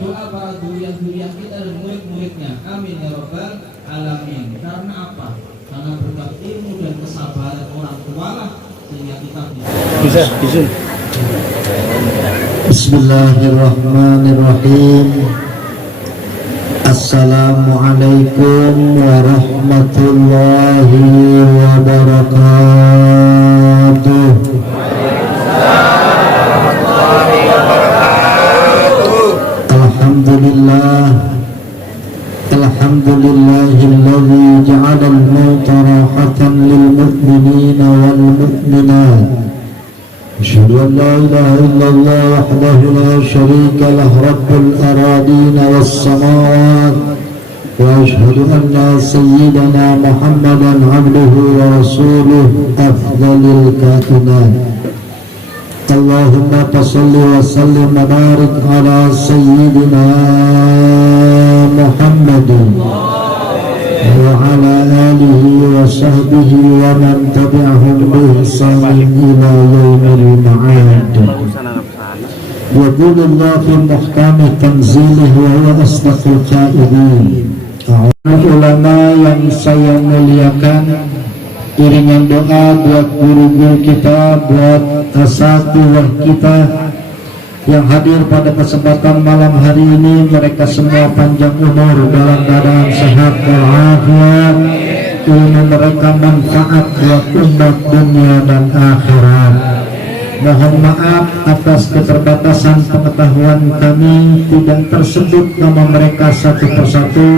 doa para durian-durian kita dan murid-muridnya. Amin ya rabbal alamin. Karena apa? Karena berkat ilmu dan kesabaran orang tua lah sehingga kita bisa. Bismillahirrahmanirrahim. Assalamualaikum warahmatullahi wabarakatuh. Alhamdulillahilladzi ja'ala al-mauta rahatan lil mu'minina wal mu'minat. Asyhadu an la ilaha illallah wahdahu la syarika lah rabbul aradin was samawat wa asyhadu anna sayyidana Muhammadan abduhu wa rasuluhu afdalul kainat. Allahumma salli wa sallim wa barik ala sayyidina Muhammadin wa ala alihi wa sahbihi wa man tabi'ahum bi ihsanin ila yaumil ma'ad. Yaqulu Allah fi muhkami tanzilihi wa huwa asdaqul qailin. Ulama yang saya muliakan, iringan doa buat guru-guru kita, buat asatidz kita yang hadir pada kesempatan malam hari ini. Mereka semua panjang umur, dalam keadaan sehat walafiat, ilmu mereka manfaat buat umat dunia dan akhirat. Mohon maaf atas keterbatasan pengetahuan kami, tidak tersebut nama mereka satu persatu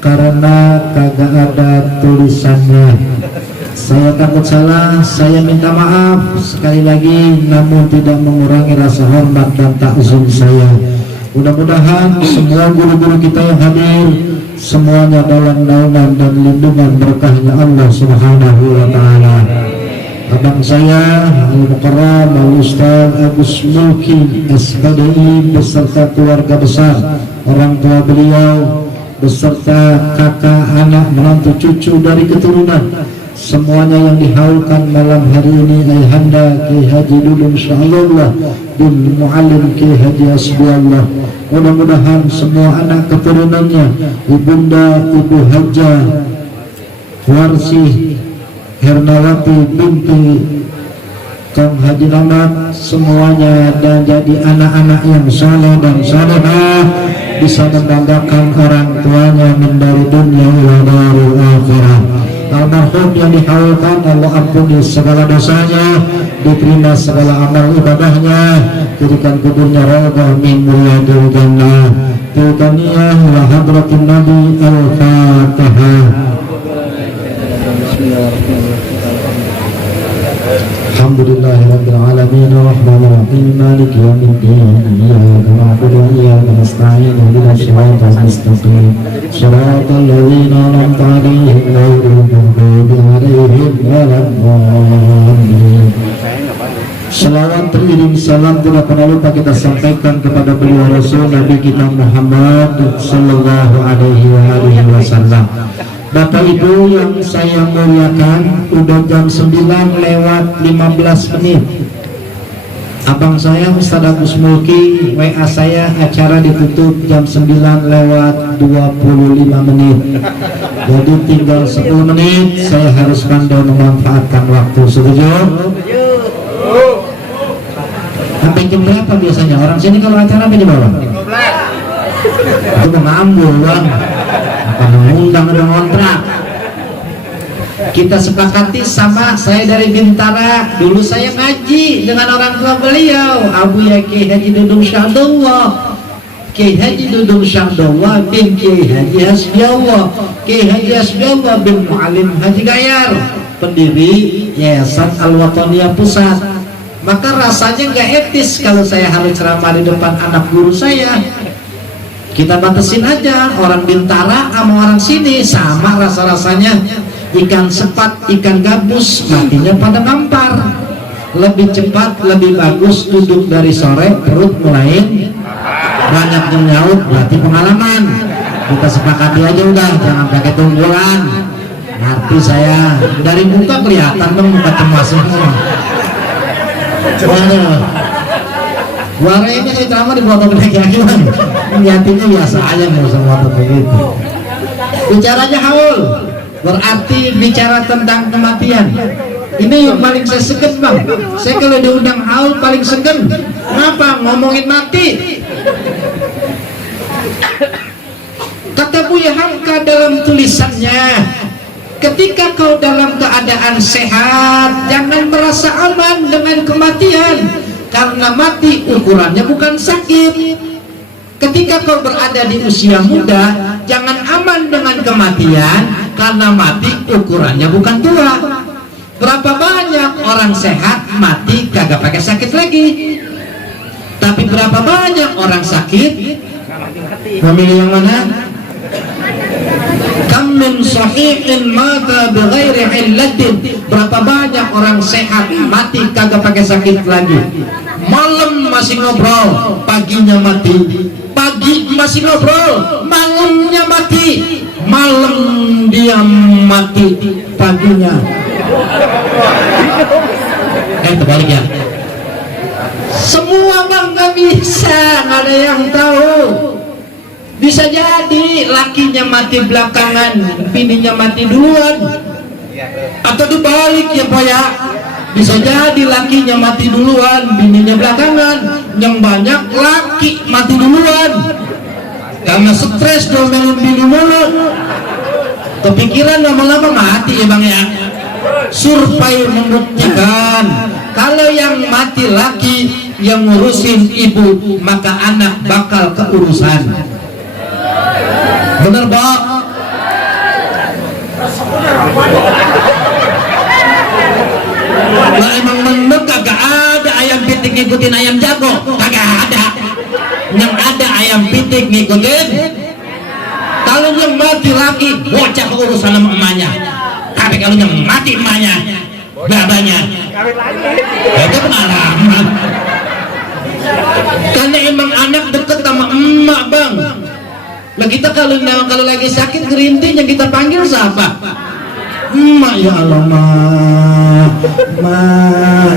karena kagak ada tulisannya. Saya takut salah, saya minta maaf sekali lagi, namun tidak mengurangi rasa hormat dan takzim saya. Mudah-mudahan semua guru-guru kita yang hadir semuanya dalam naungan dan lindungan berkahnya Allah Subhanahu wa taala. Abang saya Al-Mukarram Al-Ustaz Agus Mulki SPDI beserta keluarga besar, orang tua beliau beserta kakak, anak, menantu, cucu dari keturunan, semuanya yang dihaulkan malam hari ini, Ayahanda Kiai Haji Dudung Syahlallah bin Muallim Kiai Haji Hasbullah. Mudah-mudahan semua anak keturunannya, ibunda Ibu Hajah Warsih Hernawati binti Kang Haji Lamat, semuanya dan jadi anak-anak yang saleh dan salehah, bisa membanggakan orang tuanya dari dunia ila daril akhirah. Almarhum yang dihaulkan, Allah ampuni segala dosanya, diterima segala amal ibadahnya, jadikan kuburnya raudhah min riyadil jannah. Tilkaniyah wa hadratin Nabi. Al-Fatihah. Alhamdulillahirabbil alamin arrahmanir rahim maliki yaumiddin iyyaka na'budu wa iyyaka nasta'in ihdinas siratal mustaqim siratal ladzina an'amta 'alaihim ghairil maghdubi 'alaihim waladdallin. Selawat teriring salam tidak pernah lupa kita sampaikan kepada beliau Rasul Nabi kita Muhammad sallallahu alaihi wasallam. Bapak Ibu yang saya muliakan, udah jam 9:15 menit. Abang saya Ustaz Agus Mulki WA saya, acara ditutup jam 9:25 menit. Jadi tinggal 10 menit, saya harus pandai memanfaatkan waktu. Setuju? Sampai jam berapa biasanya? Orang sini kalau acara apa jam berapa? 15. Itu ngambul bang. Undang ada kontrak. Kita sepakati sama, saya dari Bintara, dulu saya ngaji dengan orang tua beliau, Abu ya Kiai Haji Dudung Syahlallah, Kiai Haji Dudung Syahlallah bin Kiai Haji Hasbullah, Kiai Haji Hasbullah bin Muallim Haji Gayar, pendiri Yayasan Al-Wataniyah Pusat. Maka rasanya nggak etis kalau saya harus ceramah di depan anak guru saya. Kita batasin aja, orang Bintara sama orang sini sama rasa-rasanya. Ikan sepat, ikan gabus, matinya pada ngampar. Lebih cepat, lebih bagus duduk dari sore, perut mulai banyak yang nyaut, berarti pengalaman. Kita sepakati aja udah, jangan pakai tunggulan. Ngerti saya, dari muka kelihatan dong muka cemas semua. Warna ini saya ceramah di foto gede bang. Niatinya biasa aja nggak usah foto begitu. Bicaranya haul, berarti bicara tentang kematian. Ini yang paling saya segen bang. Saya kalau diundang haul paling segen. Kenapa? Ngomongin mati. Kata Buya Hamka dalam tulisannya, ketika kau dalam keadaan sehat, jangan merasa aman dengan kematian, karena mati ukurannya bukan sakit. Ketika kau berada di usia muda, jangan aman dengan kematian, karena mati ukurannya bukan tua. Berapa banyak orang sehat mati kagak pakai sakit lagi, tapi berapa banyak orang sakit memilih yang mana? Kam min sahihin mata bighairi illatin. Berapa banyak orang sehat mati kagak pakai sakit lagi. Malam masih ngobrol, paginya mati. Pagi masih ngobrol, malamnya mati. Malam dia mati, paginya. Terbalik ya. Semua bang nggak bisa, nggak ada yang tahu. Bisa jadi lakinya mati belakangan, bininya mati duluan, atau dibalik ya Pak ya. Bisa jadi lakinya mati duluan, bininya belakangan. Yang banyak laki mati duluan karena stres domelin bini mulu. Kepikiran lama-lama mati ya bang ya. Survei membuktikan kalau yang mati laki yang ngurusin ibu, maka anak bakal keurusan. Bener Pak? Lah emang bener kagak ada ayam pitik ngikutin ayam jago, kagak ada. Yang ada ayam pitik ngikutin. Kalau yang mati laki, bocah keurusan sama emaknya. Tapi kalau yang mati emaknya, babanya, itu pengalaman. Karena emang anak deket sama emak bang. Lah kita kalau lagi sakit gerinting yang kita panggil siapa? Emak ya Allah, ma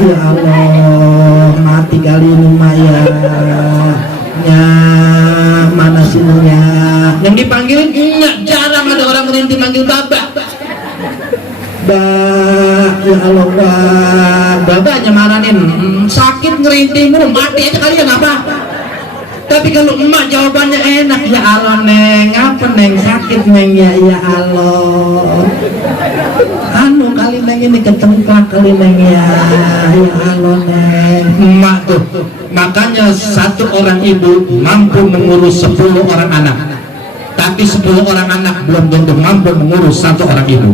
ya Allah, mati kali ini mak ya, mana sinunya? Yang dipanggilin enggak, jarang ada orang gerinting manggil baba. Ya Allah, babanya marahin, sakit ngerinting mulu, mati aja kalian apa? Tapi kalau emak jawabannya enak, ya Allah neng, apa neng sakit neng ya Allah. Anu kali neng ini ketengklak kali neng ya Allah neng. Emak tuh, makanya satu orang ibu mampu mengurus 10 orang anak. Tapi 10 orang anak belum tentu mampu mengurus satu orang ibu.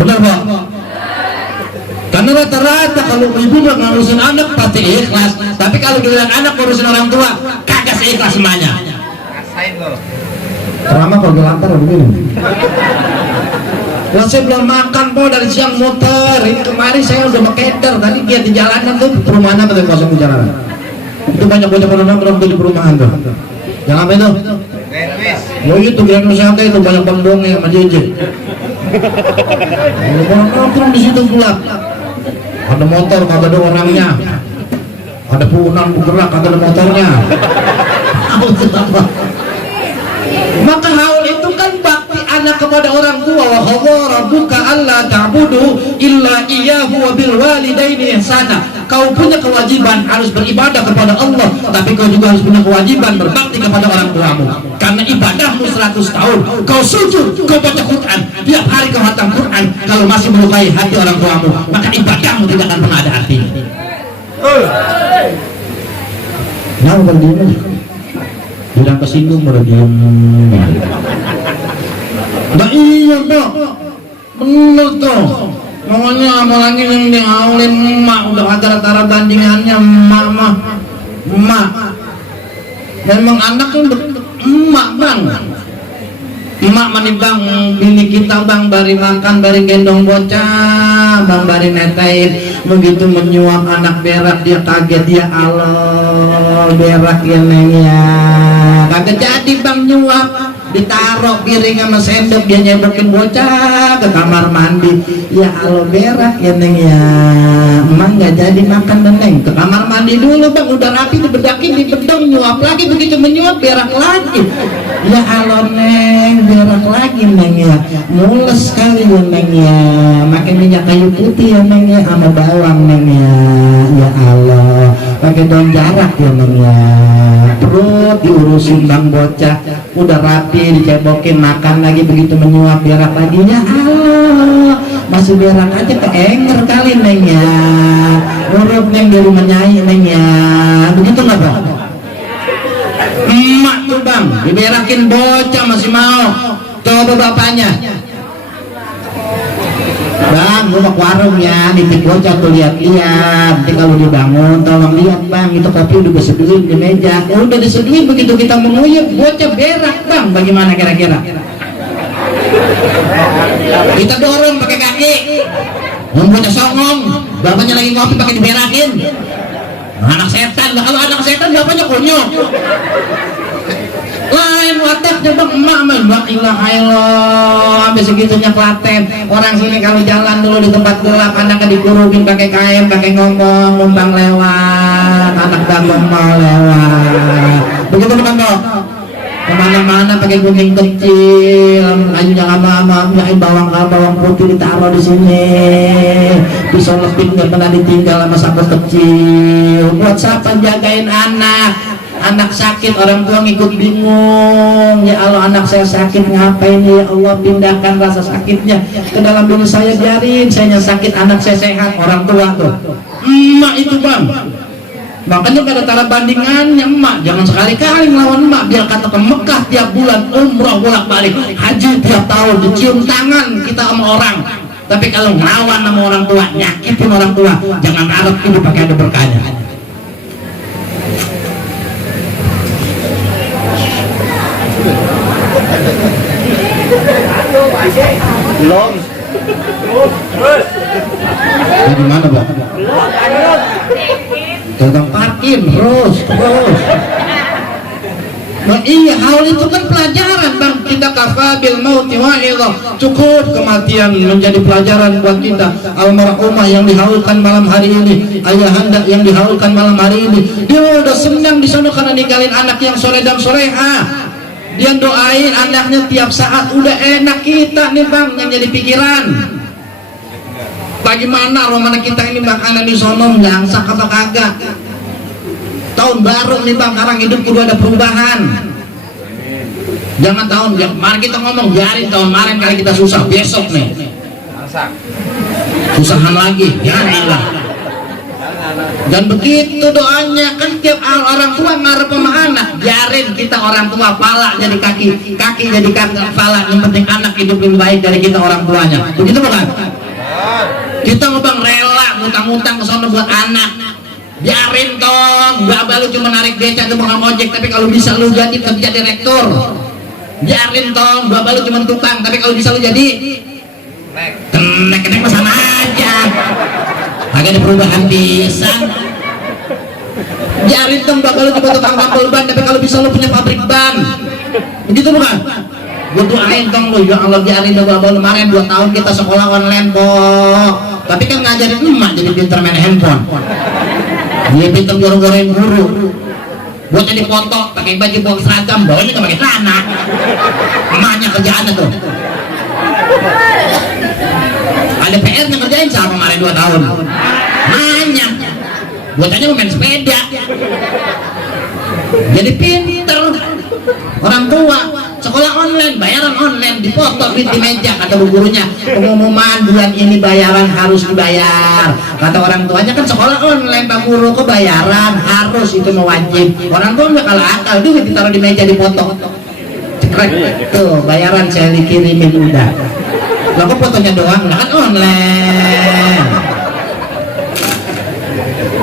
Benar Pak? Karena rata-rata kalau ibu nggak ngurusin anak pasti ikhlas, tapi kalau giliran anak ngurusin orang tua kagak seikhlas semuanya. Rasain lo. Terama kalau lapar begini. Wah saya belum makan po dari siang muter. Ini kemarin saya udah mekeder tadi dia di jalanan tuh perumahan apa tuh kosong di jalanan. Itu banyak orang di perumahan tuh. Jangan apa itu? Lo itu Grand Wisata itu banyak pembong yang menjejek. Orang di situ gelap. Ada motor kagak ada orangnya, ada punang bergerak kagak ada motornya. Maka hal itu kan bakti anak kepada orang tua. Wa qadara rabbuka alla ta'budu illa iyyahu wa bil walidaini ihsana. Kau punya kewajiban harus beribadah kepada Allah, tapi kau juga harus punya kewajiban berbakti kepada orang tuamu. Karena ibadahmu 100 tahun, kau sujud, kau baca Quran, tiap hari kau hatam Quran, kalau masih melukai hati orang tuamu, maka ibadahmu tidak akan pernah ada artinya. Nah, bagaimana? Bilang kesinggung udah diem. Nah iya Pak, bener tuh. Pokoknya apalagi yang diaulin emak, udah rata-rata bandingannya emak. Memang anak kan emak bang. Emak mani bang, bini kita bang bari makan, bari gendong bocah, bang bari netain, begitu menyuap anak berak dia kaget, dia Allah berak ya neng ya, kagak jadi bang nyuap. ditaruh piring sama sendok, dia nyebokin bocah ke kamar mandi. Ya Allah berak ya Neng ya, emang nggak jadi makan dan Neng ke kamar mandi dulu Bang, udah rapi dibedakin, dibedong, nyuap lagi, begitu menyuap berak lagi. Ya Allah Neng, berak lagi Neng ya, mules sekali ya Neng ya, makan minyak kayu putih ya Neng ya, sama bawang Neng ya. Ya Allah, pakai daun jarak ya Neng ya, perut diurusin Bang bocah, udah rapi dicebokin, makan lagi, begitu menyuap berak lagi. Ya Allah, masih berak aja keenger kali Neng ya, urut Neng dari menyai Neng ya, begitu nggak Bang? Emak tuh Bang, diberakin bocah masih mau, coba bapaknya. Bang, lu mau ke warung ya, nitip bocah tuh lihat-lihat. Nanti kalau dibangun, tolong lihat Bang, itu kopi udah diseduhin di meja. Ya udah diseduhin, begitu kita menguyup, bocah berak Bang. Bagaimana kira-kira? Kita dorong pakai kaki. Bocah songong, bapaknya lagi ngopi pakai diberakin. Anak setan, kalau anak setan bapaknya konyol. Lain wataknya Bang, emak la ilaha illallah, sampai segitunya Klaten. Orang sini kalau jalan dulu di tempat gelap, anaknya dikurungin pakai kain, pakai ngomong, numpang lewat, anak bangong mau lewat. Begitu bukan Bang? Kemana-mana pakai gunting kecil, aja jangan lama, bawang putih ditaruh di sini, pisau lepit nggak pernah ditinggal sama sapu kecil. Buat siapa jagain anak? Anak sakit, orang tua ngikut bingung. Ya Allah, anak saya sakit, ngapain ya Allah, pindahkan rasa sakitnya ke dalam diri saya, biarin saya sakit, anak saya sehat. Orang tua tuh emak itu Bang, makanya gak ada tara bandingannya. Emak jangan sekali-kali melawan emak, biar kata ke Mekah tiap bulan, umroh bolak-balik, haji tiap tahun, dicium tangan kita sama orang. Tapi kalau ngelawan sama orang tua, nyakitin orang tua, jangan harap hidup pakai ada berkahnya. Belum. Terus. Gimana Bang? Tentang parkir terus. Nah, iya, hal itu kan pelajaran Bang. Kita kafabil mauti wa'idhah, cukup kematian menjadi pelajaran buat kita. Almarhumah yang dihaulkan malam hari ini, ayahanda yang dihaulkan malam hari ini, dia udah senang di sana karena ninggalin anak yang soleh dan soleha. Dia doain anaknya tiap saat, udah enak kita nih Bang yang jadi pikiran. Bagaimana romana kita ini Bang, anak di sono nyangsak apa kagak? Tahun baru nih Bang, sekarang hidup kudu ada perubahan. Jangan tahun yang kemarin kita ngomong, biarin tahun kemarin kali kita susah, besok nih susahan lagi, janganlah. Dan begitu doanya kan, tiap orang tua ngarep sama anak, biarin kita orang tua, pala jadi kaki, kaki jadi kepala, yang penting anak hidup lebih baik dari kita orang tuanya. Begitu bukan? Kita Bang rela ngutang-ngutang ke sana buat anak, biarin dong. Babak lu cuma narik beca tuh bang ojek, tapi kalau bisa lu jadi kerja direktur. Biarin dong, babak lu cuma tukang, tapi kalau bisa lu jadi kenek sana aja, agak ada perubahan bisa. Biarin dong, babak lu cuma tukang tampil ban, tapi kalau bisa lu punya pabrik ban. Begitu bukan? Gue doain dong lu, ya Allah, biarin dong babak lu. Kemarin 2 tahun kita sekolah online kok, tapi kan ngajarin emak jadi pinter main handphone. Dia pinter goreng-goreng guru, buat jadi foto pakai baju buang seragam, bawahnya nggak pakai celana. Emaknya kerjaannya tuh ada PR nya kerjain sama kemarin 2 tahun. Banyak buatannya mau main sepeda, jadi pinter. Orang tua sekolah online, bayaran online, dipoto di meja. Kata bu gurunya, pengumuman bulan ini bayaran harus dibayar. Kata orang tuanya, kan sekolah online Pak Guru, kok bayaran harus, itu mewajib. Orang tua nggak kalah akal, duit ditaruh di meja, dipoto. Cekrek tuh, bayaran saya dikirimin udah. Lah kok fotonya doang, lah kan online.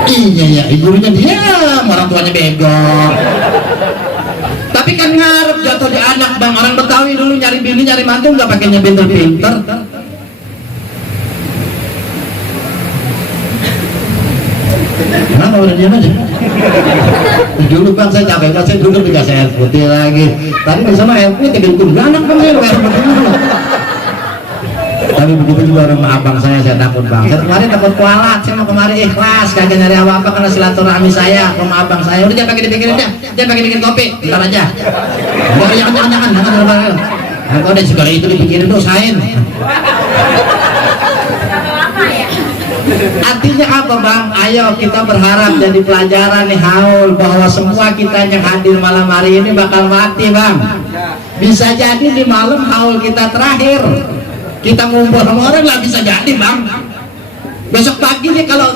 Iya ya, gurunya diam, orang tuanya bego. Tapi kan ngarep jatuh di anak Bang. Orang Betawi dulu nyari bini nyari mantu nggak pakai pinter-pinter. Kenapa udah diam aja? Dulu bang saya capek banget, saya duduk dikasih air putih lagi. Tadi di sana air putih dihukum ganak bang saya air putih dulu. Tapi begitu juga rumah abang saya takut bang. Saya kemarin takut kualat, saya mau kemarin ikhlas, kagak nyari apa-apa karena silaturahmi saya, rumah abang saya. Udah jangan pakai dipikirin dah, jangan pakai bikin kopi, ntar aja. Jangan. Nah, kalau udah segala itu dipikirin dosain. Artinya apa bang? Ayo kita berharap jadi pelajaran nih haul bahwa semua kita yang hadir malam hari ini bakal mati bang. Bisa jadi di malam haul kita terakhir. Kita ngumpul sama orang lah bisa jadi bang. Besok pagi nih kalau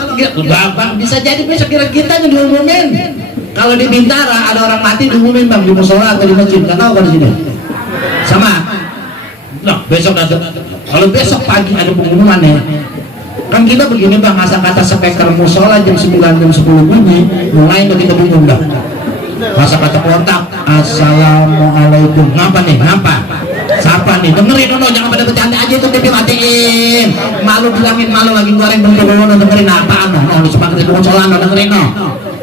bang bisa jadi besok kira kita yang diumumin. Kalau di Bintara ada orang mati diumumin bang di musola atau di masjid. Nggak tahu kan di sini. Sama. Nah besok ada. Kalau besok pagi ada pengumuman nih. Kan kita begini bang, kata speaker musola jam 9 jam 10 bunyi, mulai kita bingung bang. Kata kontak, assalamualaikum. Ngapa nih? Ngapa? Siapa nih? Dengerin dulu, jangan pada bercanda aja itu TV matiin. Malu bilangin malu lagi goreng dulu dengerin apaan? Nah, sepakat itu musola dengerin no.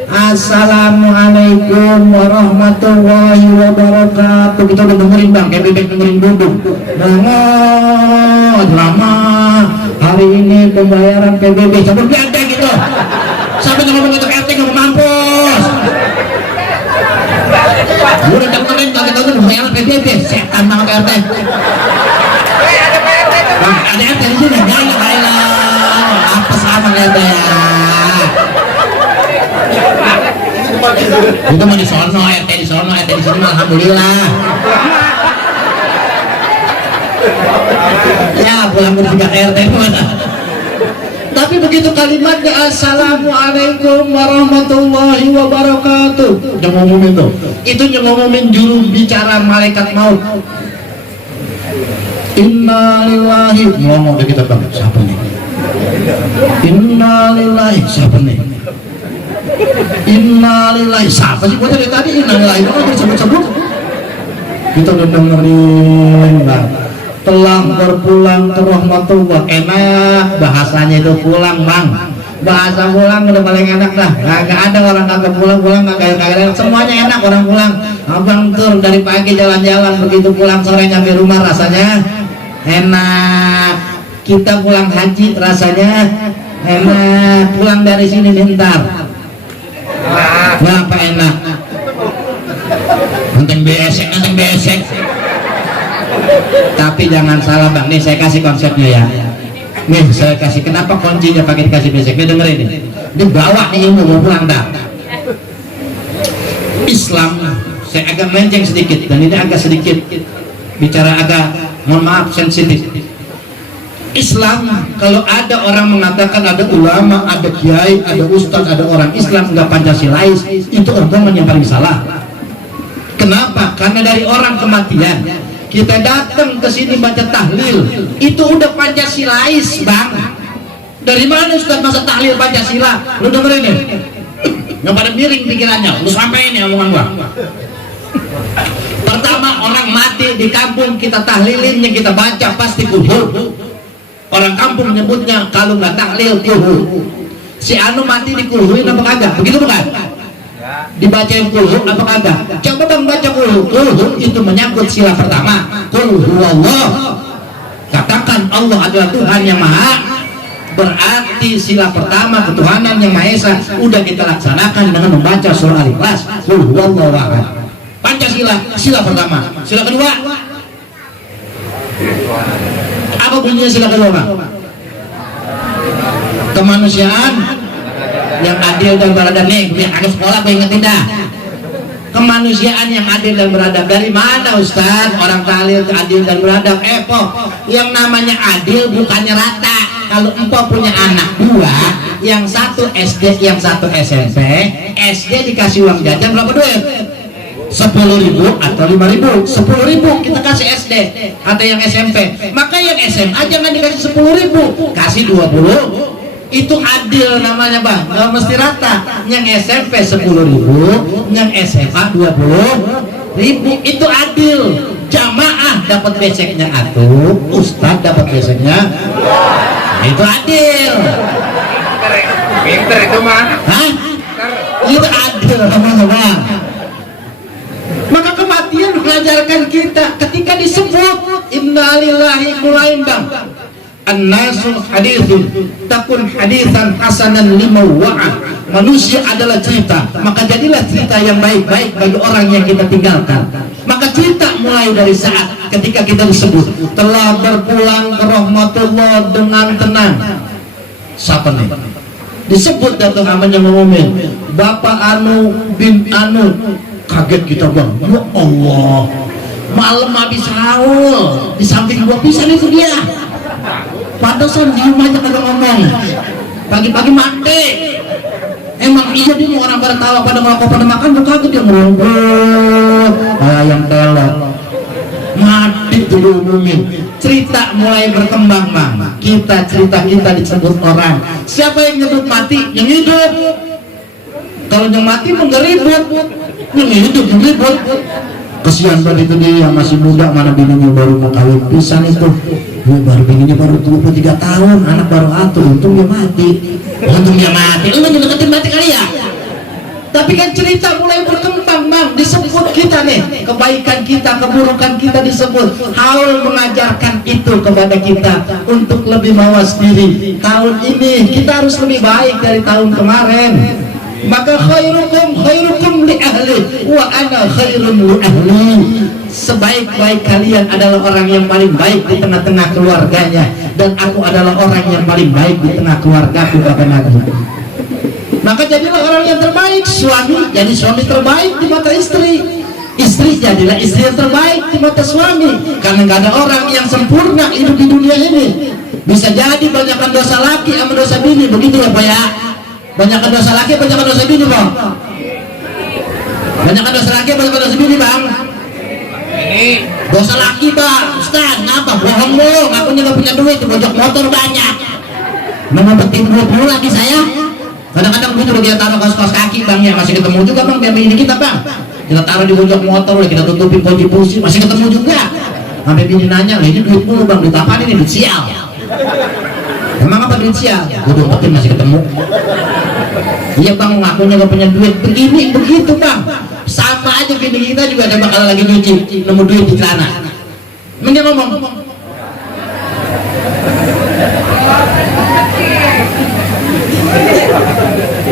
Assalamualaikum warahmatullahi wabarakatuh. Kita udah dengerin bang, kayak bebek dengerin duduk. Lama hari ini pembayaran PBB sampai belanda gitu. Sampai ngomong itu RT nggak mampus. Gue udah dengerin kagak tahu pembayaran PBB, setan banget RT. Bang, ada RT di sini, ya apa sama RT ya? Itu mau di sono, RT di sono, RT di sini, alhamdulillah. Ya pulang berpijak RT mana. Tapi begitu kalimatnya assalamualaikum warahmatullahi wabarakatuh, yang ngomongin tuh itu yang ngomongin juru bicara malaikat maut. Innalillahi, ngomong deh kita bang, siapa nih? Innalillahi, siapa nih? Innalillahi, siapa sih? Gue tadi innalillahi itu kan disebut-sebut. Kita udah dengerin bang. Telah berpulang ke rahmatullah, enak bahasanya itu pulang bang. Bahasa pulang udah paling enak dah. Gak ada orang kagak pulang kagak semuanya enak orang pulang. Abang tur dari pagi jalan-jalan begitu pulang sore nyampe rumah rasanya enak. Kita pulang haji rasanya enak. Pulang dari sini ntar. Ngapa enak? Enteng besek. Tapi jangan salah bang, nih saya kasih konsepnya ya. Nih saya kasih, kenapa kuncinya pakai dikasih besek? Nih dengerin nih, ini bawa nih ilmu mau pulang dah. Islam, saya agak melenceng sedikit dan ini agak sedikit bicara agak, mohon maaf sensitif. Islam, kalau ada orang mengatakan ada ulama, ada kiai, ada ustadz, ada orang Islam nggak Pancasilais, itu omongan yang paling salah. Kenapa? Karena dari orang kematian kita datang ke sini baca tahlil, itu udah Pancasilais bang. Dari mana Ustaz masa tahlil Pancasila? Lu dengerin nih, nggak pada miring pikirannya. Lu sampai ini omongan gua. Pertama orang mati di kampung kita tahlilin, yang kita baca pasti kuhur. Orang kampung nyebutnya kalau nggak tahlil kuhur. Si anu mati dikuhurin apa kagak? Begitu bukan? Dibacain kulhu apa kagak? Coba bang baca kulhu. Kulhu itu menyangkut sila pertama. Qul huwallah. Katakan Allah adalah Tuhan yang maha. Berarti sila pertama ketuhanan yang maha esa udah kita laksanakan dengan membaca surah Al-Ikhlas. Qul huwallahu ahad. Pancasila sila pertama. Sila kedua apa bunyinya sila kedua bang? Kemanusiaan yang adil dan beradab. Nih ada sekolah gue ingetin dah, kemanusiaan yang adil dan beradab. Dari mana Ustaz orang tahlil adil dan beradab? Yang namanya adil bukannya rata. Kalau empok punya anak dua, yang satu SD yang satu SMP, SD dikasih uang jajan berapa duit? 10.000 atau 5.000? 10.000 kita kasih SD. Ada yang SMP, maka yang SMA jangan dikasih 10.000, kasih 20. Itu adil namanya bang, nggak mesti rata. Yang SMP 10.000, yang SMA 20.000, itu adil. Jamaah dapat beseknya atuh, Ustadz dapat beseknya, itu adil. Pinter itu mah. Hah? Itu adil namanya Bang. Maka kematian mengajarkan kita ketika disebut innalillahi kulain Bang. An-nasu hadithun takun hadithan hasanan limawwa'ah. Manusia adalah cerita, maka jadilah cerita yang baik-baik bagi orang yang kita tinggalkan. Maka cerita mulai dari saat ketika kita disebut telah berpulang ke rahmatullah dengan tenang. Siapa nih? Disebut datang amannya ngomongin Bapak Anu bin Anu. Kaget kita Bang, ya Allah, malam habis sahur di samping gua pisan itu dia. Pantesan di rumah aja kagak ngomong, pagi-pagi mati. Emang iya dia mau orang pada tawa pada ngerokok pada makan, gua kaget dia ngerokok ayam telur mati tuh diumumin. Cerita mulai berkembang Bang. Kita cerita kita disebut orang. Siapa yang nyebut mati? Yang hidup. Kalau yang mati mengeribut, yang hidup yang ribut. Kesian banget itu dia yang masih muda, mana bininya baru mau kawin pisan itu. Dia baru bininya baru 23 tahun, anak baru atur, untung dia mati. Untung dia mati. Lu deketin mati kali ya? Tapi kan cerita mulai berkembang Bang, disebut kita nih, kebaikan kita, keburukan kita disebut. Haul mengajarkan itu kepada kita untuk lebih mawas diri. Tahun ini kita harus lebih baik dari tahun kemarin. Maka khairukum li ahli wa ana khairun li ahli. Sebaik-baik kalian adalah orang yang paling baik di tengah-tengah keluarganya, dan aku adalah orang yang paling baik di tengah keluargaku kata Nabi. Maka jadilah orang yang terbaik. Suami jadi suami terbaik di mata istri, istri jadilah istri yang terbaik di mata suami. Karena nggak ada orang yang sempurna hidup di dunia ini. Bisa jadi banyakkan dosa laki sama dosa bini, begitu ya Pak ya. Banyakkan dosa laki, banyakkan dosa bini Bang. Banyakkan dosa laki, banyakkan dosa bini Bang. Ini dosa laki Bang. Ustaz, ngapa bohong mulu? Ngakunya nggak punya duit, bojok motor banyak. Mau betin dulu lagi saya. Kadang-kadang begitu udah kita taruh kaos-kaos kaki Bang, ya masih ketemu juga Bang biar bini kita Bang. Kita taruh di bojok motor, udah kita tutupin kunci masih ketemu juga. Sampai bini nanya, ini duit mulu Bang, duit apaan ini? Duit sial. Emang apa duit sial? Gue umpetin masih ketemu. Iya Bang, ngakunya gak punya duit. Begini, begitu Bang. Sama aja bini kita juga ada bakal lagi nyuci, nemu duit di celana. Emang dia ngomong.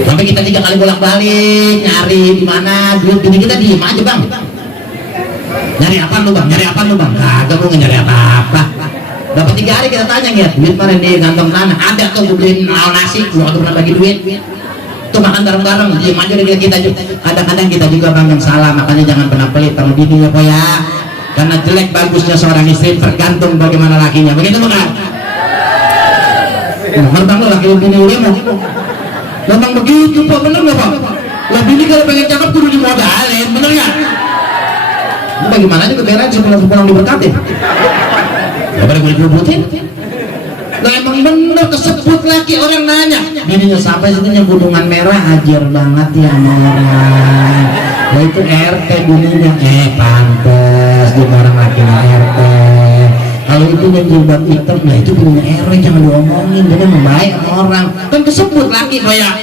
Sampai kita 3 kali bolak-balik nyari di mana duit bini kita, diem aja Bang. Nyari apa lu Bang? Nyari apa lu Bang? Kagak mau nyari apa-apa. Dapat 3 hari kita tanya ya, duit mana di kantong tanah? Ada tuh, gue beliin nasi, gue gak pernah bagi duit. Tuh makan bareng-bareng, diem aja deh kita juga. Kadang-kadang kita juga Bang yang salah, makanya jangan pernah pelit sama bininya Po ya. Karena jelek bagusnya seorang istri tergantung bagaimana lakinya, begitu bukan? Bener Bang lo laki bini dia mau. Bang begitu Po, bener gak Pak? Lah bini kalau pengen cakep kudu dimodalin, bener gak? Ini bagaimana aja kebenaran sepulang diberkatin. Gak pada gue dibutin. Nah emang bener kesebut laki, orang nanya bininya siapa sih, yang gunungan merah, ajar banget ya sama orang. Nah itu RT bininya, pantes dia orang lakinya RT. Kalau itu yang jilbab hitam, nah itu bininya RW, jangan diomongin, dia membaik sama orang. Kan kesebut laki banyak.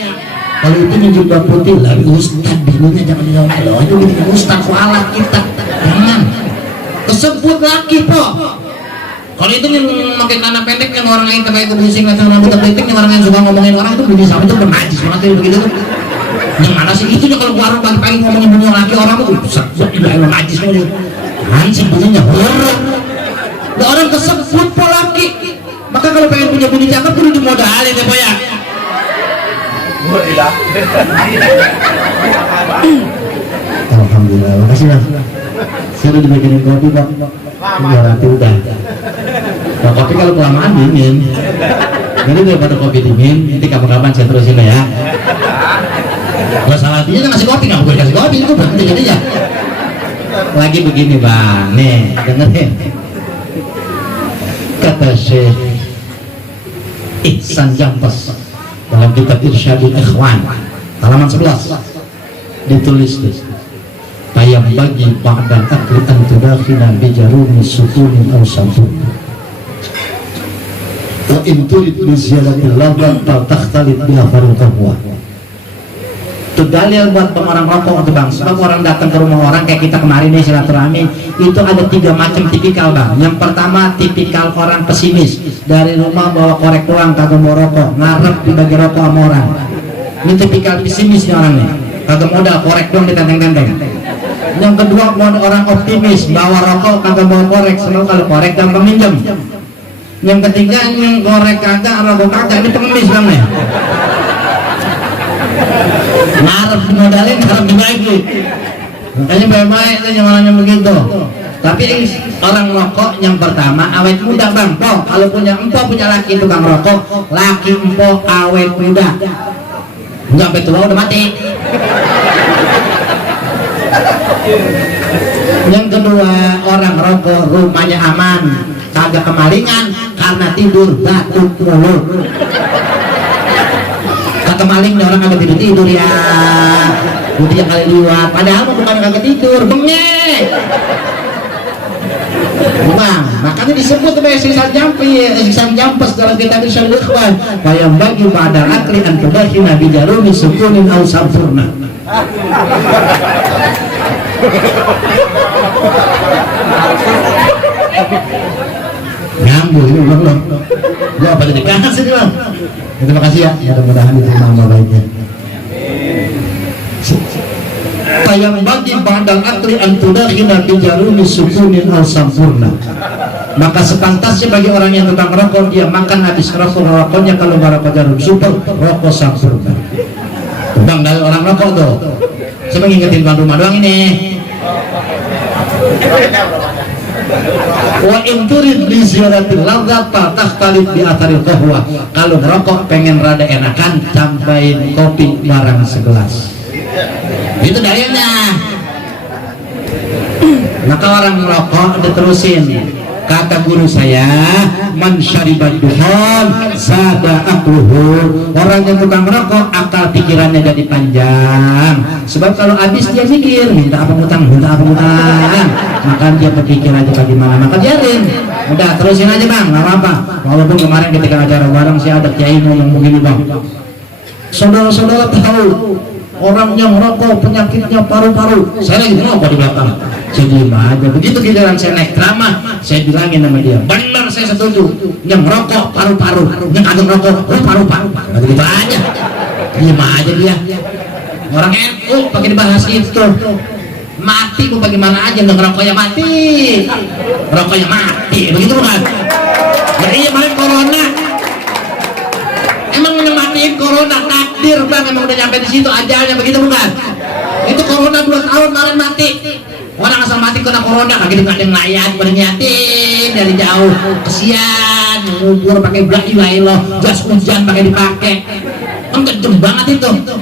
Kalau itu yang jilbab putih, lah ustad bininya jangan diomongin. Loh itu bininya ustad kualat kita, jangan. Kesebut laki Po. Kalau itu yang pakai celana pendek yang orang lain pakai kebusing atau rambut keriting yang orang yang suka ngomongin orang itu bini sama itu bernajis banget ya begitu. Yang mana sih itu kalau warung pagi-pagi ngomongin bini laki orang itu sebetulnya najis banget. Kan sebetulnya horor. Nah, orang kesebut Po laki. Maka kalau pengen punya bini cakep kudu dimodalin ya Po ya. Alhamdulillah, makasih Bang. Saya udah dibikinin kopi Bang. Udah nanti udah. Nah, kopi kalau kelamaan dingin. Jadi daripada kopi dingin, nanti kapan-kapan saya terusin ya. Kalau salah hatinya ngasih kopi, nggak boleh kasih kopi, itu berhenti jadi ya. Lagi begini Bang, nih dengerin. Kata Syekh Ihsan Jampes dalam kitab Irsyadul Ikhwan halaman 11 ditulis tayam bagi ba'da akli an tudakhina bijarumi sukunin aw sabun wa in turid bi ziyadatil laban takhtalit biha faruqahwa Itu dalil buat orang rokok tuh bang. Sebab orang datang ke rumah orang kayak kita kemarin nih silaturahmi, itu ada 3 macam tipikal bang. Yang pertama tipikal orang pesimis, dari rumah bawa korek doang kagak mau rokok, ngarep dibagi rokok sama orang. Ini tipikal pesimis nih orang nih, kagak modal korek doang ditenteng-tenteng. Yang kedua orang optimis, bawa rokok kagak bawa korek, selalu kalau korek gampang minjem. Yang ketiga yang korek kagak, rokok kagak, ini pengemis bang nih. Ngarep dimodalin, ngarep dibagi. Makanya baik-baik itu yang begitu. Tapi orang rokok yang pertama awet muda bang. Toh kalau punya empok punya laki tukang rokok, laki empok awet muda. Enggak betul udah mati. Yang kedua orang rokok rumahnya aman, kagak kemalingan karena tidur batuk mulut. Kemaling orang kagak tidur ya, udah kali liwat, padahal bukan kagak tidur, bengek. Bang, makanya disebut sebagai sisa jampas dalam kitab Syarul Ikhwan. Bayang bagi pada akli an tubahina bijarumi sukunin au sampurna. Ngambul ini belum. Gua apa jadi kasih bang? Terima kasih ya, mudah-mudahan diterima sama baiknya. Yang bagi badal akli antudakhina bijarumi sukunin al sampurna. Maka sepantasnya bagi orang yang tukang rokok, dia makan habis rokoknya kalau rokok jarum super, rokok sampurna. Bang, dari orang rokok tuh, saya mengingetin tuan rumah doang ini. Wa in turid bi ziyaratil ladzata tahtalif bi atharil qahwa. Kalau merokok pengen rada enakan, campain kopi barang segelas. Itu dalilnya. Maka orang merokok diterusin. Kata guru saya, man syaribad dukhon zada aqluhu. Orang yang tukang merokok akal pikirannya jadi panjang. Sebab kalau habis dia mikir minta apa ngutang, maka dia berpikir aja bagaimana. Maka biarin, udah terusin aja bang, nggak apa-apa. Walaupun kemarin ketika acara bareng sih ada kiai ngomong begini bang, saudara-saudara tahu orang yang merokok penyakitnya paru-paru. Saya lagi merokok di belakang, saya diem aja. Begitu giliran saya naik drama, saya bilangin sama dia, benar saya setuju, yang merokok paru-paru, yang kagak merokok paru-paru. Begitu aja, diem aja dia. Orang NU pakai dibahas itu, mati mau bagaimana aja, nggak ngerokoknya mati, rokoknya mati, begitu bukan? Ya iya main corona, emang yang matiin corona takdir bang, emang udah nyampe di situ ajalnya, begitu bukan? Itu corona 2 tahun kemarin mati, orang asal mati kena corona, kagak dikasih ngelayan, bernyatin dari jauh, kesian, ngubur pakai ilah jas hujan pakai dipakai, kan kejem banget itu.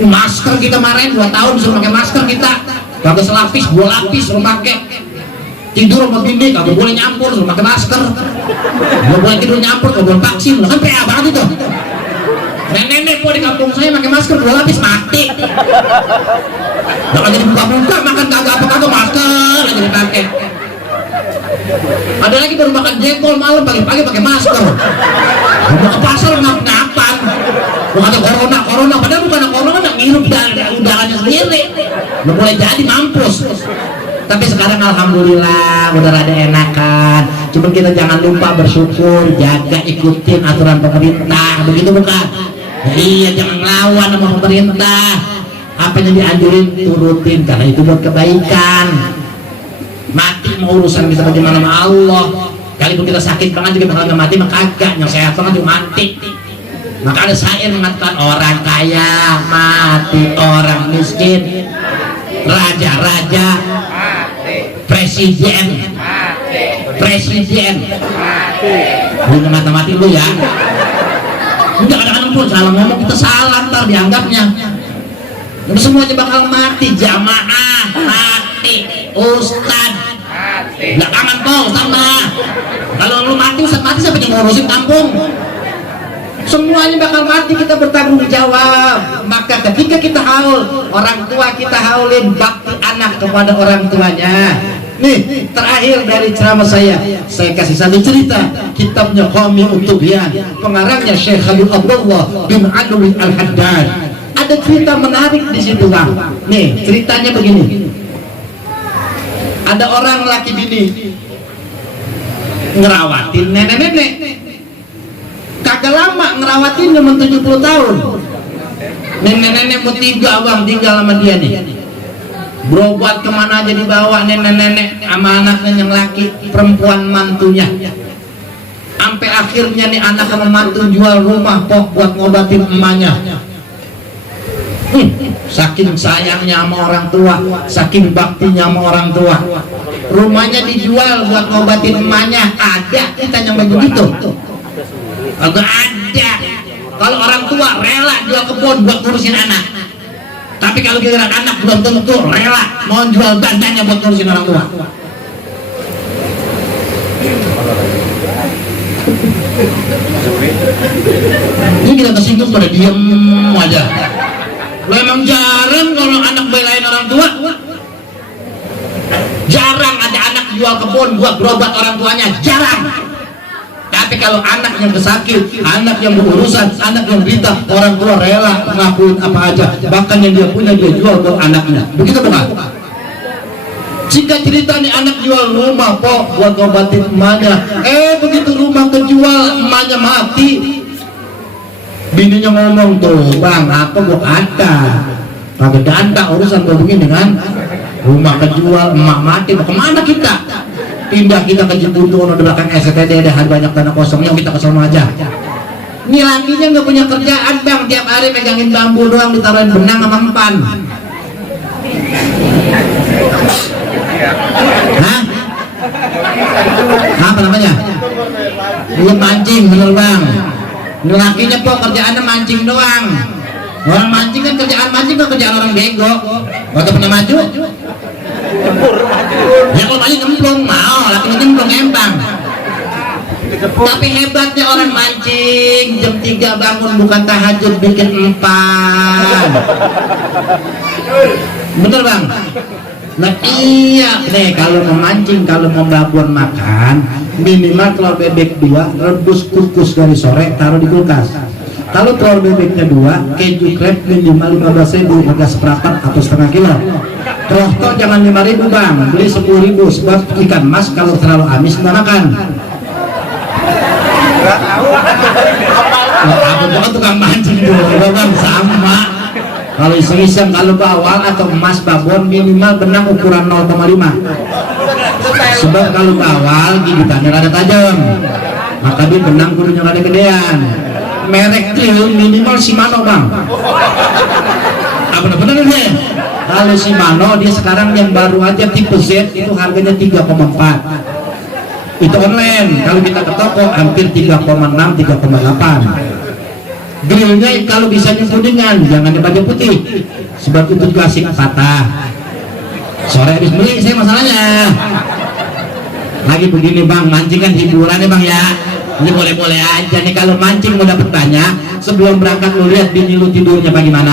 Masker kita kemarin 2 tahun disuruh pakai masker kita, kagak selapis 2 lapis suruh pakai. Tidur sama bini kagak boleh nyampur, suruh pakai masker. Nggak boleh tidur nyampur, kagak boleh vaksin, kan PA banget itu. Nenek-nenek gua di kampung saya pakai masker 2 lapis mati. Nggak jadi buka-buka makan kagak apa-apa masker aja dipakai. Ada lagi baru makan jengkol malam pagi-pagi pakai masker. Udah ke pasar ngap-ngapan. Bukan ada corona, padahal bukan corona, ngirup udaranya sendiri. Udah mulai jadi mampus. Tapi sekarang alhamdulillah udah rada enakan. Cuma kita jangan lupa bersyukur, jaga ikutin aturan pemerintah, begitu bukan? Ya, iya, jangan ngelawan sama pemerintah. Apa yang dianjurin turutin, karena itu buat kebaikan. Mati mau urusan kita bagaimana sama Allah. Kalaupun kita sakit banget juga bakal nggak mati, maka kagak. Yang sehat banget juga mati. Maka ada syair mengatakan orang kaya mati, orang miskin, raja-raja, presiden, lu mati lu ya. Enggak, kadang-kadang pun salah ngomong kita salah, ntar dianggapnya. Itu semuanya bakal mati, jamaah mati, ustad belakangan kok sama. Kalau lu mati, ustad mati, siapa yang ngurusin kampung? Semuanya bakal mati, kita bertanggung jawab. Maka ketika kita haul, orang tua kita haulin bakti anak kepada orang tuanya. Nih, terakhir dari ceramah saya kasih satu cerita. Kitabnya Qami Utubian, pengarangnya Syekh Khalil Abdullah bin Alwi Al-Haddad. ada cerita menarik di situ Bang. Nih ceritanya begini. Ada orang laki bini ngerawatin nenek-nenek, kagak lama ngerawatin cuma 70 tahun. Nenek-nenek mau tinggal sama dia nih. Berobat kemana aja dibawa nenek-nenek sama anaknya yang laki, perempuan mantunya. Sampai akhirnya nih anak sama mantu jual rumah pok buat ngobatin emaknya. Saking sayangnya sama orang tua, saking baktinya sama orang tua, rumahnya dijual buat ngobatin emaknya. Ada kita yang begitu? Agak ada. Kalau orang tua rela jual kebun buat ngurusin anak, tapi kalau giliran anak belum tentu rela mau jual badannya buat ngurusin orang tua. Ini kita kesinggung pada diem aja. Lo emang jarang kalau anak belain orang tua. Jarang ada anak jual kebun buat berobat orang tuanya, jarang. Tapi kalau anak yang kesakit, anak yang berurusan, anak yang berita, orang tua rela ngakuin apa aja, bahkan yang dia punya dia jual buat anaknya. Begitu bukan? Jika cerita nih anak jual rumah pok buat ngobatin emaknya, begitu rumah kejual emaknya mati, bininya ngomong tuh, Bang, apa gua ada kagak ada urusan gua begini kan, rumah kejual emak mati, mau kemana kita? Pindah kita ke Jebutu, di belakang STD ada banyak tanah kosong, yang kita ke sana aja. Ini lakinya nggak punya kerjaan Bang, tiap hari megangin bambu doang, ditaruhin benang sama empan. Hah? Apa namanya? Iya mancing, bener Bang. Ini lakinya kok kerjaannya mancing doang. Orang mancing kan kerjaan mancing, kan kerjaan orang bego. Waktu pernah maju? Ya kalau maju nyemplung, mau lakinya nyemplung empang. Tapi hebatnya orang mancing jam 3 bangun bukan tahajud bikin empan. Bener Bang? Nah iya nih, kalau mau mancing, kalau mau babon makan, minimal telur bebek 2 rebus kukus dari sore taruh di kulkas. Kalau telur bebeknya 2, keju krep minimal 15.000, harga seperempat atau setengah kilo. Rohto jangan 5.000 Bang, beli 10.000, sebab ikan mas kalau terlalu amis nggak makan. Aku bukan tukang mancing dulu Bang, sama. Kalau iseng-iseng, kalau bawal atau emas babon minimal benang ukuran 0,5. Sebab kalau bawal gigitannya rada tajam, maka dia benang kudunya rada gedean. Merek Clear minimal Shimano Bang. Apa bener nih? Kalau Shimano dia sekarang yang baru aja tipe Z itu harganya 3,4. Itu online. Kalau kita ke toko hampir 3,6, 3,8. Grillnya kalau bisa kuningan, jangan dipakai putih, sebab itu klasik patah. Sore habis beli saya masalahnya. Lagi begini Bang, mancing kan hiburan ya Bang ya. Ini boleh-boleh aja nih, kalau mancing mau dapat banyak, sebelum berangkat lu lihat bini lu tidurnya bagaimana.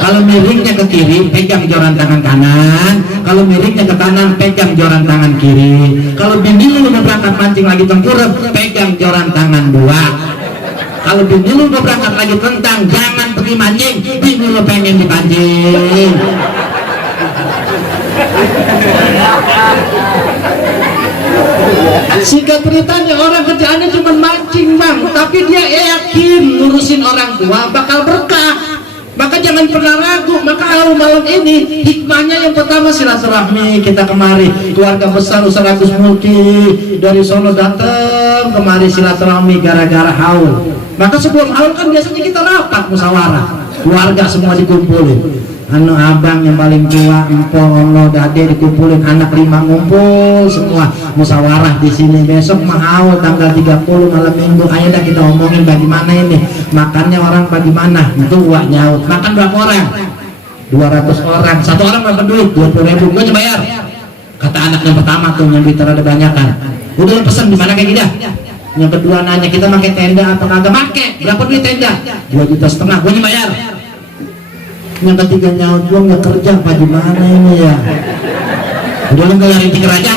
Kalau miringnya ke kiri, pegang joran tangan kanan. Kalau miringnya ke kanan, pegang joran tangan kiri. Kalau bini lu mau berangkat mancing lagi tengkurap, pegang joran tangan 2. Kalau bini lu mau berangkat lagi tentang, jangan pergi mancing, bini lu pengen dipancing. Singkat ceritanya, orang kerjaannya cuma mancing Bang, tapi dia yakin ngurusin orang tua bakal berkah. Maka jangan pernah ragu. Maka malam ini hikmahnya yang pertama silaturahmi. Kita kemari keluarga besar Ustaz Agus Mulki dari Solo datang kemari silaturahmi gara-gara haul. Maka sebelum haul kan biasanya kita rapat musyawarah, keluarga semua dikumpulin. Abang yang paling tua, empong, dade dikumpulin, anak 5 ngumpul semua musyawarah di sini. Besok mau tanggal 30 malam minggu, ayo dah kita omongin bagaimana ini makannya orang bagaimana. Itu wak nyaut, makan berapa orang? 200 orang, satu orang berapa duit? 20.000, gue coba bayar. Kata anak yang pertama tuh yang duit ada banyakan, udah pesen di mana kayak gini. Yang kedua nanya, kita pakai tenda apa kagak? Pakai. Berapa duit tenda? 2,5 juta, gue bayar. Yang ketiga nyaut, gua nggak kerja apa gimana ini ya? Udah lu nggak tikar aja,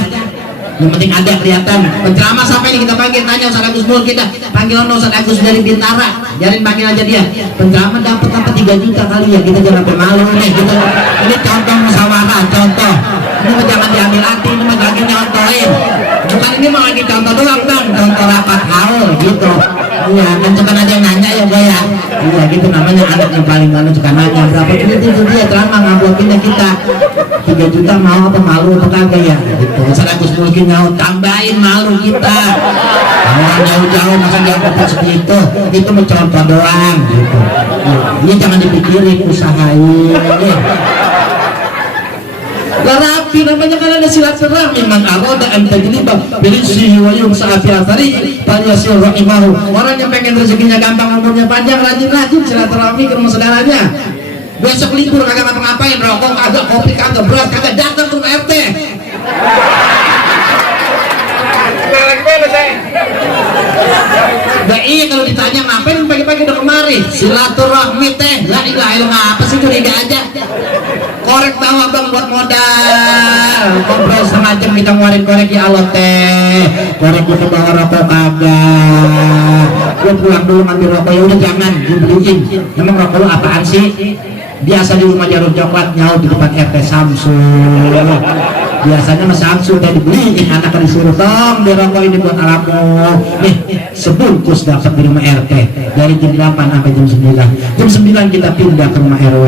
yang penting ada kelihatan. Penceramah sampai ini kita panggil, tanya Ustaz Agus Nur, kita panggil Ustaz Agus dari Bintara, biarin panggil aja dia. Penceramah dapat 3 juta kali ya, kita jangan sampai malu nih gitu. Ini contoh musyawarah, contoh. Ini mah jangan diambil hati, ini mah lagi nyontohin. Bukan ini mau lagi contoh doang bang, contoh rapat haul gitu. Iya, kan suka aja yang nanya ya gue ya. Iya gitu namanya anak yang paling malu suka nanya berapa duit itu dia ceramah ngablokinnya kita 3 juta mau apa malu apa kagak ya gitu. Ustaz Agus mungkin mau tambahin malu kita. Orang jauh-jauh masa dia dapat segitu, itu mencontoh doang gitu. Ini jangan dipikirin, usahain. Lah rapi namanya kan ada silaturahmi man arada an tajliba bilisihi wa yumsa fi athari falyasir rahimahu. Orang yang pengen rezekinya gampang, umurnya panjang, rajin-rajin silaturahmi ke rumah saudaranya. Besok libur kagak ngapa-ngapain, rokok kagak, kopi kagak, beras kagak, datang ke rumah RT. Nah iya kalau ditanya ngapain pagi-pagi udah kemari silaturahmi teh, la ilaha illallah, apa sih curiga aja. Korek tahu abang buat modal, ngobrol setengah jam kita ngeluarin korek ya Allah teh, korek gue bawa rokok kagak, gue pulang dulu ngambil rokok ya udah jangan dibeliin. Emang rokok lu apaan sih? Biasa di rumah Jarum Coklat nyaut di depan RT Samsul. Biasanya mas Samsul udah dibeliin, anak disuruh tong di rokok ini buat alamu. Nih sebungkus dapat di rumah RT dari jam 8 sampai jam 9. Jam 9 kita pindah ke rumah RW.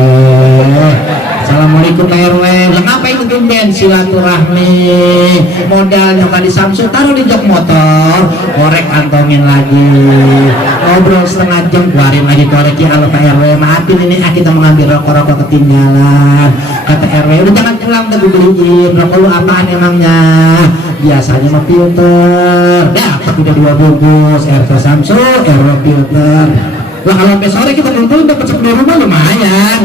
Assalamualaikum Pak RW. Kenapa itu tumben silaturahmi? Modalnya tadi Samsul taruh di jok motor, korek kantongin lagi. Ngobrol setengah jam, keluarin lagi korek ya Allah Pak RW. Maafin ini kita mengambil rokok-rokok ketinggalan. Kata RW, udah jangan pulang udah gue beliin. Rokok lu apaan emangnya? Biasanya mah filter. Dapat udah 2 bungkus RT Samsul, RW filter. Lah kalau sampai sore kita kumpulin dapat 10 rumah lumayan.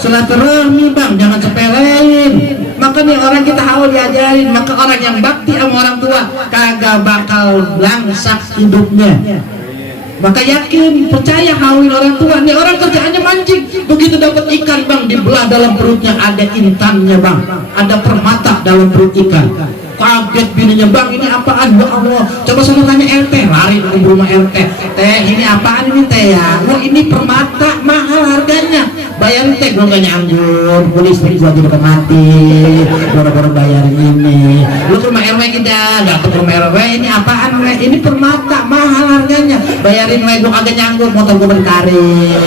Silaturahmi bang, jangan sepelein. Makanya orang kita haul diajarin. Maka orang yang bakti sama orang tua kagak bakal langsak hidupnya. Maka yakin, percaya haulin orang tua. Nih orang kerjaannya mancing, begitu dapat ikan bang, dibelah dalam perutnya ada intannya bang, ada permata dalam perut ikan. Kaget bininya, bang ini apaan ya Allah, coba saya tanya RT, lari ke rumah RT, teh ini apaan ini teh ya, wah ini permata mahal harganya, bayarin teh, gue gak nyanggur, gue listrik gue juga mati, baru-baru bayarin ini. Lu ke rumah RW kita, gak ke rumah RW, ini apaan we, ini permata mahal harganya, bayarin we, gue kagak nyanggur, motor gue berkarir.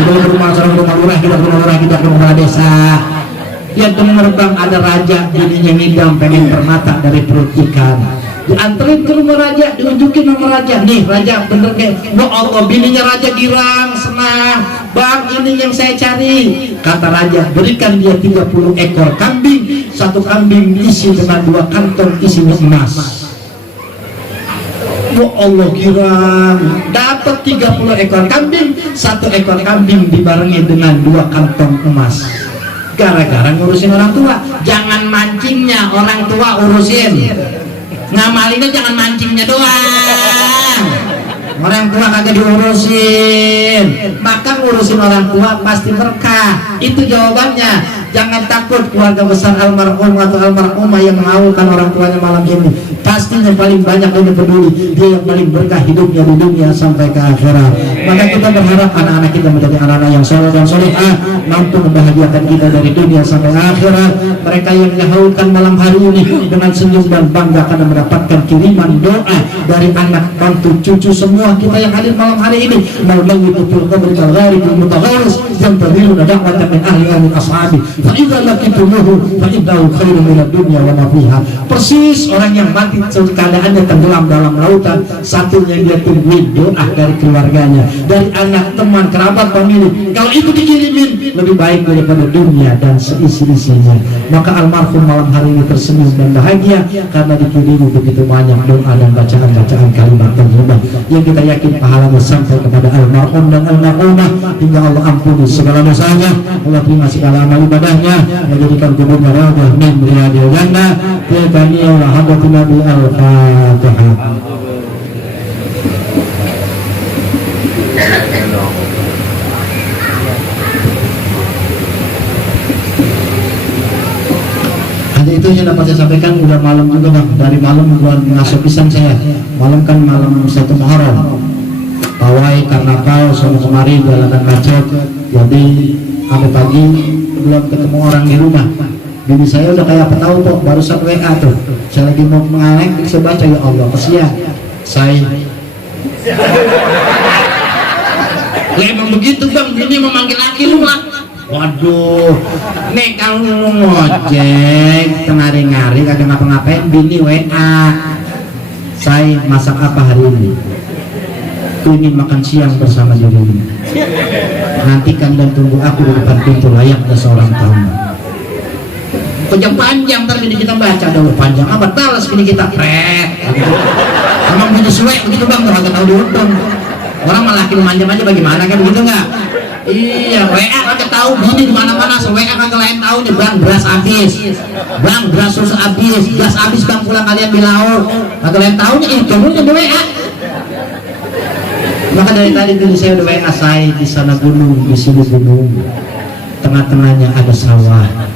Kita ke rumah seorang rumah lurah, kita ke rumah lurah, kita ke rumah desa. Dia denger bang ada raja jadinya ngidam pengen permata dari perut ikan, dianterin ke rumah raja, diunjukin sama raja, nih raja bener kayak ya Allah bininya raja girang senang bang, ini yang saya cari. Kata raja, berikan dia 30 ekor kambing, 1 kambing isi dengan 2 kantong isinya emas. Ya Allah girang, dapat 30 ekor kambing, 1 ekor kambing dibarengi dengan 2 kantong emas. Gara-gara ngurusin orang tua. Jangan mancingnya orang tua urusin, ngamalinnya jangan mancingnya doang. Orang tua kagak diurusin, maka ngurusin orang tua pasti berkah. Itu jawabannya. Jangan takut keluarga besar almarhum atau almarhumah yang mengawalkan orang tuanya malam ini. Pastinya paling banyak ini peduli. Dia yang paling berkah hidupnya di dunia sampai ke akhirat. Maka kita berharap anak-anak kita menjadi anak-anak yang soleh dan solehah, mampu membahagiakan kita dari dunia sampai akhirat. Mereka yang dihaulkan malam hari ini dengan senyum dan bangga karena mendapatkan kiriman doa dari anak, mantu, cucu semua kita yang hadir malam hari ini. Malaiku fil qabri al-gharib al-mutagharis yang tadhiruna da'watan min ahli al-ashabi. Fa'idha lakitumuhu fa'idhahu khairun minad dunya wa ma fiha. Persis orang yang mati keadaannya tenggelam dalam lautan, satunya dia tungguin doa dari keluarganya, dari anak, teman, kerabat, pemilik. Kalau itu dikirimin lebih baik daripada dunia dan seisi-isinya. Maka almarhum malam hari ini tersenyum dan bahagia karena dikirimi begitu banyak doa dan bacaan-bacaan kalimat thayyibah yang kita yakin pahalanya sampai kepada almarhum dan almarhumah hingga Allah ampuni segala dosanya, Allah terima segala amal ibadahnya, menjadikan kuburnya raudhah min riyadil jannah. Tilkani wa hadratin Nabi al-Fatihah. Hanya itu yang dapat saya sampaikan. Udah malam juga bang, dari malam gua ngasuh pisang saya. Malam kan malam 1 Muharram. Pawai karnaval sama kemari jalanan macet. Jadi sampai pagi belum ketemu orang di rumah. Bini saya udah kayak apa tahu kok, barusan WA tuh. Saya lagi mau mengaleng, saya baca ya Allah kesian. Saya Ya emang begitu bang, ini memanggil laki lu lah. Waduh, nih kalau lu ngojek tengari-ngari kagak ngapa-ngapain, bini WA. Saya masak apa hari ini? Aku ingin makan siang bersama dirimu. Nantikan dan tunggu aku di depan pintu layaknya seorang tamu. Panjang ntar gini kita baca dulu panjang amat balas gini kita emang punya suwe begitu bang, kagak tahu diundang orang malah laki manja-manja bagaimana kan begitu nggak? Iya, WA kagak tahu gini di mana-mana, WA kagak lain tahu nih bang, beras habis, bang beras susu habis, gas habis bang, pulang kalian bilau kagak lain tahu nih itu di WA. Maka dari tadi dulu saya udah WA saya, di sana gunung, di sini gunung, tengah-tengahnya ada sawah.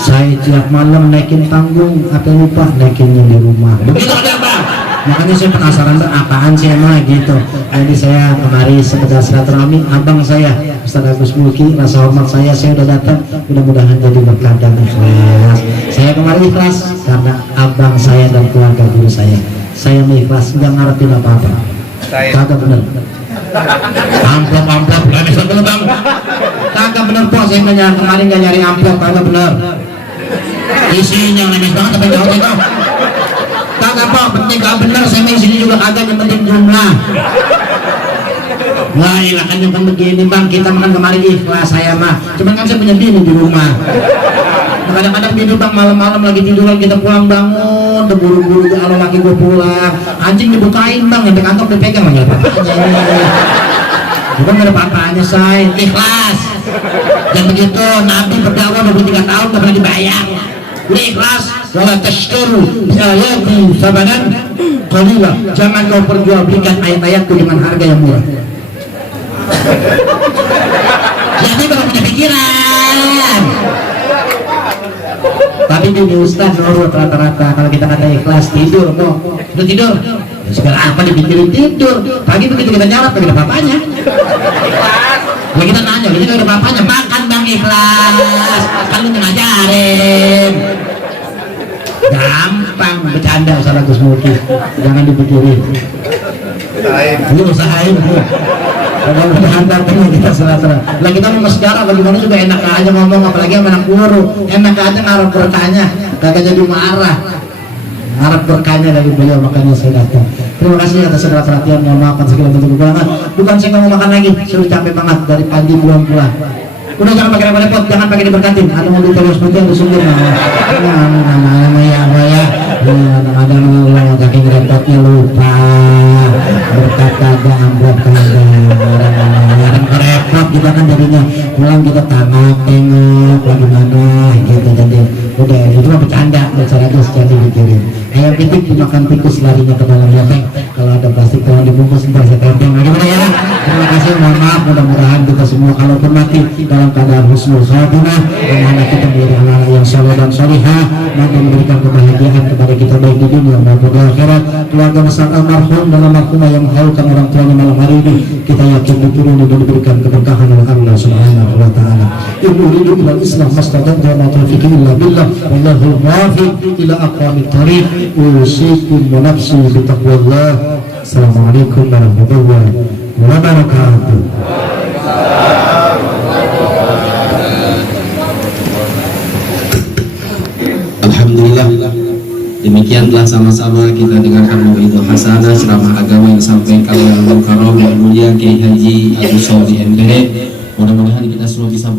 Saya tiap malam naikin tanggung, apa lupa naikinnya di rumah. Begitu ada bang. Makanya saya penasaran apaan sih emang gitu. Jadi saya kemari sekedar silaturahmi, abang saya Ustaz Agus Mulki, rasa hormat saya udah datang. Mudah-mudahan jadi berkah dan ikhlas. Saya kemari ikhlas karena abang saya dan keluarga guru saya. Saya ikhlas, nggak ngarepin apa-apa. Kagak bener. Amplop nggak bisa bener bang. Kagak bener kok, saya kemarin nggak nyari amplop, kagak bener. Isinya lemes banget apa jauh itu? Kagak apa, penting gak bener, saya isinya juga kagak, yang penting jumlah. Wah ilah kan yang begini bang, kita makan kemarin ikhlas saya mah. Cuman kan saya punya bini di rumah. Kadang-kadang bini bang malam-malam lagi tiduran kita pulang bangun, terburu-buru kalau laki gue pulang, anjing dibukain bang, yang di kantor dipegang lagi apa-apanya. Bukan ada apa-apanya saya, ikhlas. Dan begitu Nabi berdakwah 23 tahun gak pernah dibayar. Udah ikhlas, wala tashkuru ayati sabanan qalila. Jangan kau perjualbelikan ayat-ayatku dengan harga yang murah. Jadi baru punya pikiran. Tapi di Ustaz nurut rata-rata, kalau kita kata ikhlas tidur kok. Udah tidur? Ya, segala apa dipikirin tidur. Pagi begitu kita nyarap, gak ada apa-apanya. Ya kita nanya, kita gak ada apa-apanya. Makan bang ikhlas. Kan lu ngajarin. Gampang bercanda salah Gus Mulki, jangan dipikirin. Lu usahain tuh. Kalau bercanda tuh kita serah-serah. Lah kita mau sejarah bagaimana juga enak aja ngomong, apalagi sama anak guru. Enak aja ngarep berkahnya, kagak jadi marah. Ngarep berkahnya dari beliau, makanya saya datang. Terima kasih atas segala perhatian, mohon maaf atas segala bentuk kekurangan. Bukan saya nggak mau makan lagi, sudah capek banget dari pagi belum pulang. Udah jangan pakai repot-repot, jangan pakai diberkatin. Ada mobil terus putih yang disungguh nama ya kadang-kadang kaki repotnya lupa berkat kagak amplop kagak repot kita kan jadinya pulang kita tengok bagaimana gitu. Jadi udah itu mah bercanda bicara terus jadi pikirin ayam pitik dimakan tikus larinya ke dalam loteng. Kalau ada plastik tolong dibungkus ntar saya tenteng gimana ya. Terima kasih, mohon maaf, mudah-mudahan kita semua kalaupun mati dalam keadaan husnul khatimah dan anak kita menjadi anak yang saleh dan salihah, dan memberikan kebahagiaan kepada kita baik di dunia maupun di akhirat. Keluarga besar almarhum dan almarhumah yang menghaulkan orang tuanya malam hari ini, kita yakin dituruni dan diberikan keberkahan oleh Allah Subhanahu wa taala. Uridu ilal Islam mastata'tu wa ma taufiqi illa billah wallahu muwaffiq ila aqwamit thariq. Usikum wa nafsi bi taqwallah. Assalamualaikum warahmatullahi wabarakatuh. Alhamdulillah, demikian telah sama-sama kita dengarkan mau'izah hasanah ceramah agama yang disampaikan oleh Al Mukarram yang mulia Kiai Haji Agus Sholih MPD. Mudah-mudahan kita semua bisa